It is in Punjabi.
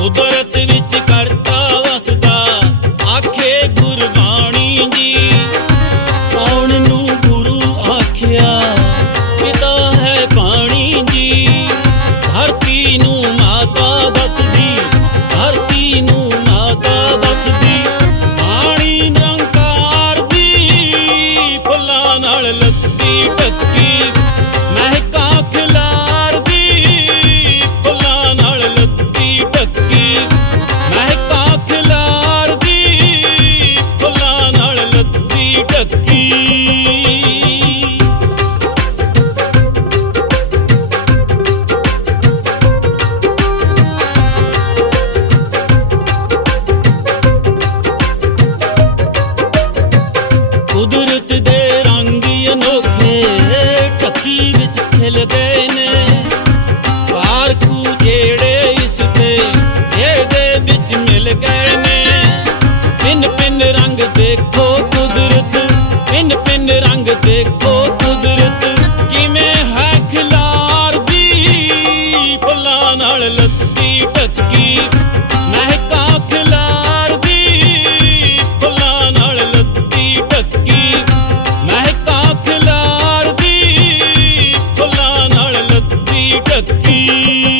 ਕੁਦਰਤ ਵਿੱਚ ਲੱਦੀ ਕੁਦਰਤ ਦੇ ਰੰਗ ਅਨੋਖੇ ਟੱਕੀ ਵਿੱਚ ਖਿਲਦੇ ਨੇ। ਪਾਰਕੂ ਜਿਹੜੇ ਇਸ ਤੇ ਇਹਦੇ ਵਿੱਚ ਮਿਲ ਗਏ ਨੇ। ਪਿੰਨ ਪਿੰਨ ਰੰਗ ਦੇਖੋ ਰੂਪ ਦੇਖੋ ਕੁਦਰਤ ਕਿਵੇਂ ਹੈ ਖਿਲਾਰਦੀ ਫੁੱਲਾਂ ਨਾਲ ਲੱਤੀ ਟੱਕੀ ਮਹਿਕਾ ਖਿਲਾਰਦੀ ਫੁੱਲਾਂ ਨਾਲ ਲੱਤੀ ਟੱਕੀ ਮਹਿਕਾ ਖਿਲਾਰਦੀ ਫੁੱਲਾਂ ਨਾਲ ਲੱਤੀ ਟੱਕੀ